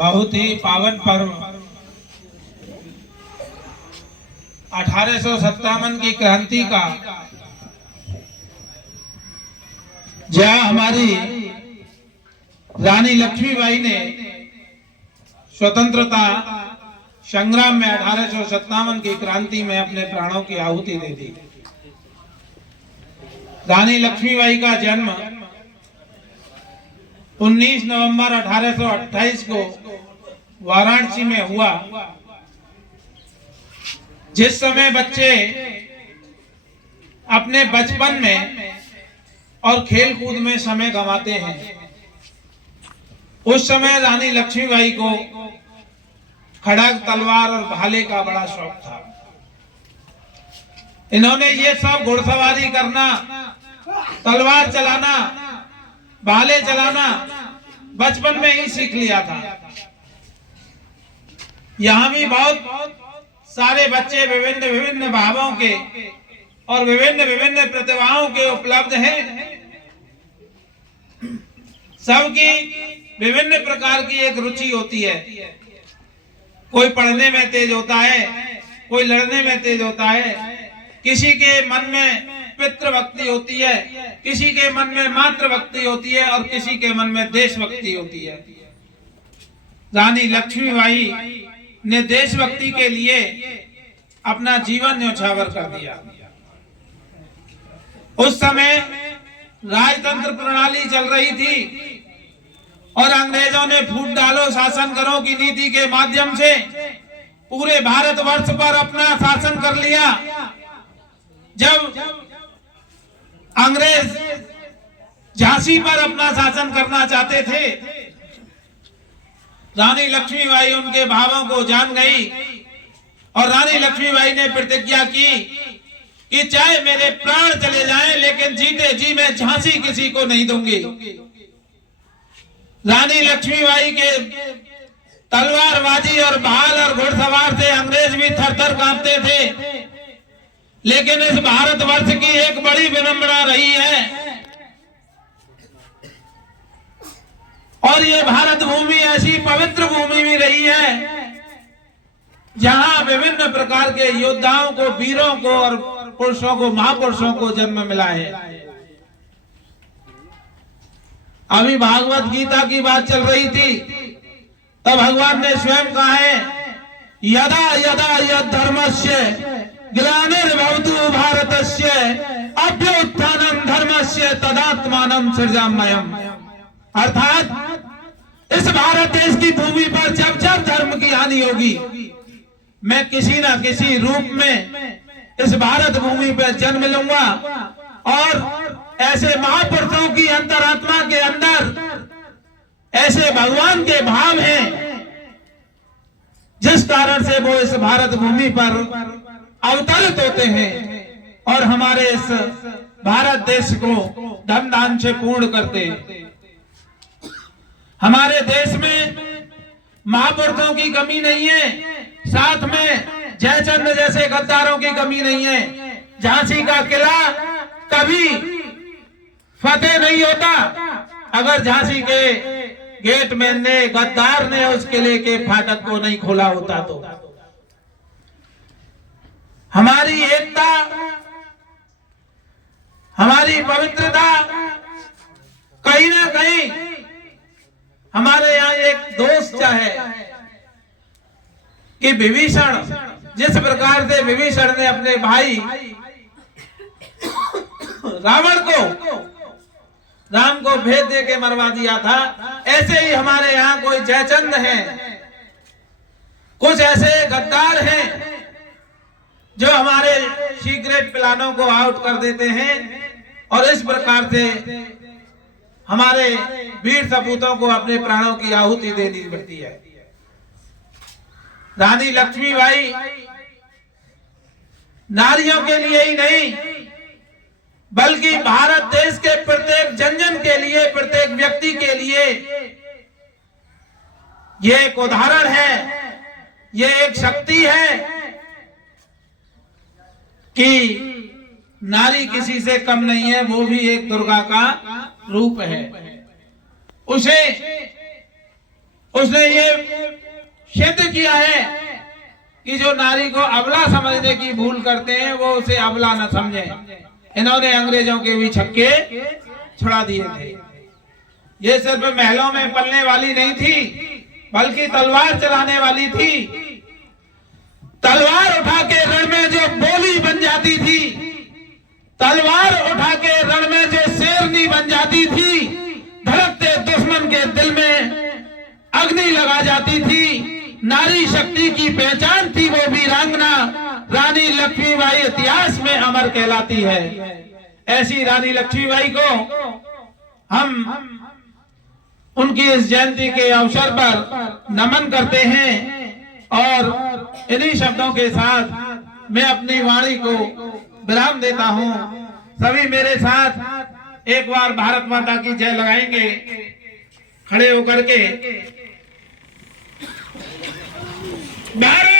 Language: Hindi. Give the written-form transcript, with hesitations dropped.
बहुत ही पावन पर्व 1857 की क्रांति का, जहां हमारी रानी लक्ष्मीबाई ने स्वतंत्रता संग्राम में 1857 की क्रांति में अपने प्राणों की आहुति दे दी। रानी लक्ष्मीबाई का जन्म 19 नवंबर 1828 को वाराणसी में हुआ। जिस समय बच्चे अपने बचपन में और खेल कूद में समय गंवाते हैं, उस समय रानी लक्ष्मीबाई को खड़ग, तलवार और भाले का बड़ा शौक था। इन्होंने ये सब घुड़सवारी करना, तलवार चलाना, भाले चलाना बचपन में ही सीख लिया था। यहाँ भी बहुत सारे बच्चे विभिन्न विभिन्न भावों के और विभिन्न विभिन्न प्रतिभाओं के उपलब्ध हैं। सबकी विभिन्न प्रकार की एक रुचि होती है। कोई पढ़ने में तेज होता है, कोई लड़ने में तेज होता है, किसी के मन में पितृभक्ति होती है, किसी के मन में मातृभक्ति होती है और किसी के मन में देशभक्ति होती है। रानी लक्ष्मीबाई ने देशभक्ति के लिए अपना जीवन न्यौछावर कर दिया। उस समय राजतंत्र प्रणाली चल रही थी और अंग्रेजों ने फूट डालो शासन करो की नीति के माध्यम से पूरे भारतवर्ष पर अपना शासन कर लिया। जब अंग्रेज झांसी पर अपना शासन करना चाहते थे, रानी लक्ष्मीबाई उनके भावों को जान गई और रानी लक्ष्मीबाई ने प्रतिज्ञा की कि चाहे मेरे प्राण चले जाएं, लेकिन जीते जी मैं झांसी किसी को नहीं दूंगी। रानी लक्ष्मीबाई के तलवारबाजी और भाल और घुड़सवार से अंग्रेज भी थर-थर कांपते थे। लेकिन इस भारतवर्ष की एक बड़ी विडंबना रही है और ये भारत भूमि ऐसी पवित्र भूमि भी रही है जहां विभिन्न प्रकार के योद्धाओं को, वीरों को और पुरुषों को, महापुरुषों को जन्म मिला है। अभी भागवत गीता की बात चल रही थी, तब भगवान ने स्वयं कहा है, यदा यदा यद धर्मस्य ग्लानिर्भवतु भारतस्य अभ्युत्थानं धर्मस्य तदात्मानं सृजाम्यहम्। अर्थात इस भारत देश की भूमि पर जब जब धर्म की हानि होगी, मैं किसी ना किसी रूप में इस भारत भूमि पर जन्म लूंगा और ऐसे महापुरुषों की अंतरात्मा के अंदर ऐसे भगवान के भाव हैं जिस कारण से वो इस भारत भूमि पर अवतरित होते हैं और हमारे इस भारत देश को धन दान से पूर्ण करते हैं। हमारे देश में महापुरुषों की कमी नहीं है, साथ में जयचंद जैसे गद्दारों की कमी नहीं है। झांसी का किला कभी फतेह नहीं होता अगर झांसी के गेटमैन ने, गद्दार ने उस किले के फाटक को नहीं खोला होता। तो हमारी एकता, हमारी पवित्रता कहीं ना कहीं हमारे यहाँ एक दोस्त है कि विभीषण, जिस प्रकार से विभीषण ने अपने भाई राम को भेद दे के मरवा दिया था, ऐसे ही हमारे यहाँ कोई जयचंद हैं, कुछ ऐसे गद्दार हैं जो हमारे सीक्रेट प्लानों को आउट कर देते हैं और इस प्रकार से हमारे वीर सपूतों को अपने प्राणों की आहुति देनी पड़ती है। रानी लक्ष्मीबाई नारियों के लिए ही नहीं बल्कि भारत देश के प्रत्येक जन के लिए, प्रत्येक व्यक्ति के लिए ये एक उदाहरण है, ये एक शक्ति है कि नारी किसी से कम नहीं है, वो भी एक दुर्गा का रूप है। उसे उसने ये सिद्ध किया है कि जो नारी को अबला समझने की भूल करते हैं वो उसे अबला न समझें। इन्होंने अंग्रेजों के भी छक्के छुड़ा दिए थे। ये सिर्फ महलों में पलने वाली नहीं थी, बल्कि तलवार चलाने वाली थी। तलवार उठा के रण में जो बोली बन जाती थी, तलवार उठा के रण में जो शेरनी बन जाती थी, धड़कते दुश्मन के दिल में अग्नि लगा जाती थी। नारी शक्ति की पहचान थी वो वीरांगना रानी लक्ष्मीबाई, इतिहास में अमर कहलाती है। ऐसी रानी लक्ष्मीबाई को हम उनकी इस जयंती के अवसर पर नमन करते हैं और इन्हीं शब्दों के साथ मैं अपनी वाणी को विराम देता हूं। सभी मेरे साथ एक बार भारत माता की जय लगाएंगे खड़े होकर के। भारत